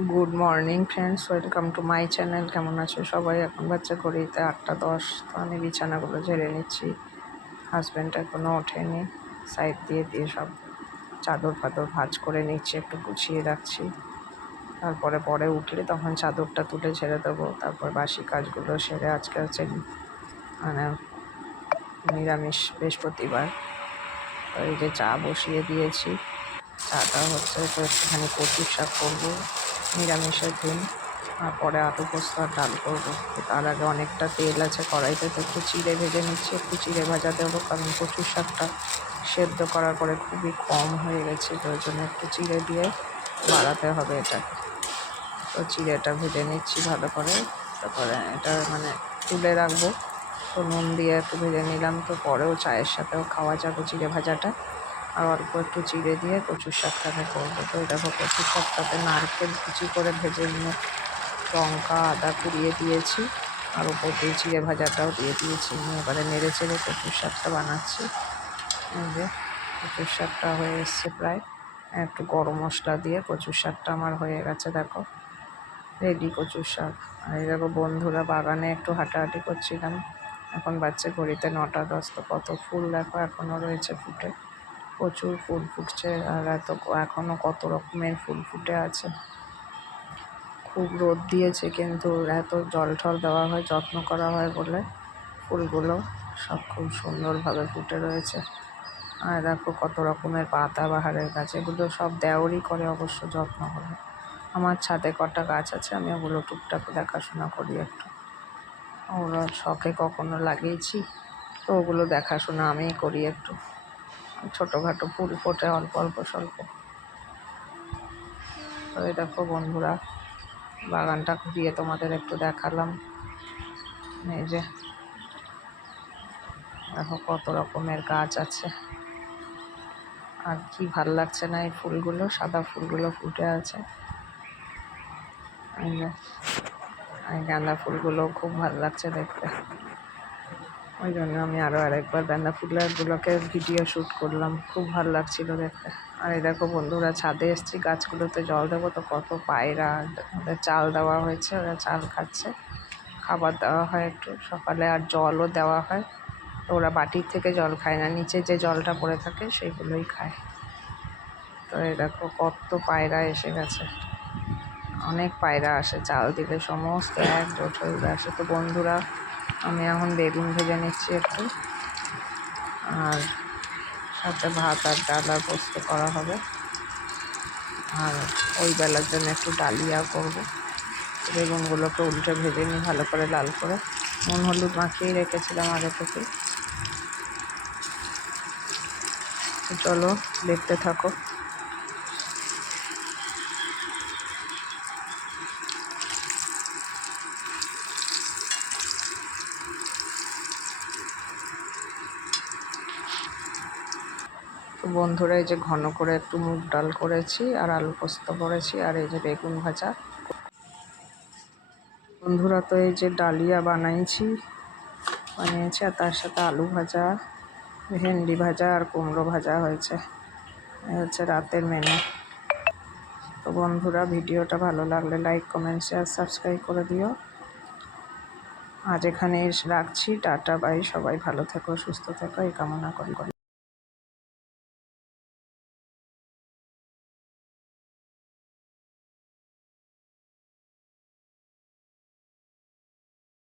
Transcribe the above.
Good morning friends welcome to my channel কেমন আছো সবাই? এখন বাচ্চা ঘড়িতে আটটা দশ। তো আমি বিছানাগুলো ঝেড়ে নিচ্ছি। হাজব্যান্ড এখনও ওঠেনি। সাইড দিয়ে দিয়ে সব চাদর ফাদর ভাজ করে নিচ্ছি, একটু গুছিয়ে রাখছি। তারপরে পরে উঠলে তখন চাদরটা তুলে ছেড়ে দেবো। তারপর বাসি কাজগুলো সেরে আজকে হচ্ছে মানে নিরামিষ বৃহস্পতিবার। এই যে চা বসিয়ে দিয়েছি। চাটা হচ্ছে তো একটুখানি কচুর শাক করব। নিরামিষের দিন। আর পরে আলু পোস্ত আর ডাল করব। তার আগে অনেকটা তেল আছে কড়াইতে, তো একটু চিড়ে ভেজে নিচ্ছি। একটু চিড়ে ভাজা দেবো, কারণ কচুর শাকটা সেদ্ধ করার পরে খুবই কম হয়ে গেছে, তো ওই জন্য একটু চিড়ে দিয়ে বাড়াতে হবে এটাকে তো চিড়েটা ভেজে নিচ্ছি ভালো করে। তারপরে এটা মানে তুলে রাখব। তো নুন দিয়ে একটু ভেজে নিলাম, তো পরেও চায়ের সাথেও খাওয়া যাবে চিড়ে ভাজাটা। আর অল্প একটু চিড়ে দিয়ে কচুর শাকটাকে করব। তো দেখো, কচুর শাকটাতে নারকেল কুচি করে ভেজে নিয়ে লঙ্কা, আদা কুড়িয়ে দিয়েছি আর ওপর দিয়ে চিড়ে ভাজাটাও দিয়ে দিয়েছি। নিয়ে এবারে নেড়ে চেড়ে কচুর শাকটা বানাচ্ছি। যে কচুর শাকটা হয়ে এসছে প্রায়। একটু গরম মশলা দিয়ে কচুর শাকটা আমার হয়ে গেছে, দেখো। রেডি কচুর শাক। আর এই দেখো বন্ধুরা, বাগানে একটু হাঁটাহাঁটি করছিলাম। এখন বাচ্চা ঘড়িতে নটা দশ, তো কত ফুল দেখো এখনও রয়েছে ফুটে। প্রচুর ফুল ফুটছে আর এত এখনও কত রকমের ফুল ফুটে আছে। খুব রোদ দিয়েছে কিন্তু এত জল টল দেওয়া হয়, যত্ন করা হয় বলে ফুলগুলো সব খুব সুন্দরভাবে ফুটে রয়েছে। আর দেখো কত রকমের পাতা বাহারের গাছ, এগুলো সব দেওয়ারই করে অবশ্য যত্ন করে। আমার ছাদে কটা গাছ আছে, আমি ওগুলো টুকটাক দেখাশোনা করি একটু। ওগুলো শখে কখনো লাগিয়েছি, তো ওগুলো দেখাশোনা আমিই করি একটু। ছোটোখাটো ফুল ফোটে, অল্প অল্প, স্বল্প। তো দেখো বন্ধুরা, বাগানটা ঘুরিয়ে তোমাদের একটু দেখালাম। এই যে, দেখো কত রকমের গাছ আছে। আর কি ভালো লাগছে না এই ফুলগুলো? সাদা ফুলগুলো ফুটে আছে। গাঁদা ফুলগুলো খুব ভালো লাগছে দেখতে। ওই জন্য আমি আরও আরেকবার গাঁদা ফুলগুলোকে ভিডিও শ্যুট করলাম। খুব ভালো লাগছিল দেখতে। আর এই দেখো বন্ধুরা, ছাদে এসেছি, গাছগুলোতে জল দেবো তো কত পায়রা, ওদের চাল দেওয়া হয়েছে, ওরা চাল খাচ্ছে। খাবার দেওয়া হয় একটু, সকালে আর জলও দেওয়া হয়। তো ওরা বাটির থেকে জল খায় না, নিচে যে জলটা পড়ে থাকে সেইগুলোই খায়। তো এই দেখো কত পায়রা এসে গেছে। অনেক পায়রা আসে চাল দিলে, সমস্ত এক জোট হয়ে আসে তো বন্ধুরা আমি এখন বেগুন ভেজে নিচ্ছি একটু। আর সাথে ভাত আর ডাল আর পোস্ত করা হবে। আর ওই বেলার জন্য একটু ডালিয়া করব। বেগুনগুলোকে উল্টে ভেজে নিই ভালো করে লাল করে। নুন হলুদ মাখিয়েই রেখেছিলাম আগে থেকে। চলো দেখতে থাকো। বন্ধুরা, এই যে ঘন করে একটু মুগ ডাল করেছি আর আলু পোস্ত করেছি আর এই যে বেগুন ভাজা। বন্ধুরা, তো এই যে ডালিয়া বানাইছি, বানিয়েছি আর তার সাথে আলু ভাজা, ভেন্ডি ভাজা আর কুমড়ো ভাজা হয়েছে। হচ্ছে রাতের মেনু তো বন্ধুরা, ভিডিওটা ভালো লাগলে লাইক কমেন্ট শেয়ার সাবস্ক্রাইব করে দিও। আজ এখানে রাখছি। টাটা বাই সবাই ভালো থেকো, সুস্থ থেকো। এই কামনা করি।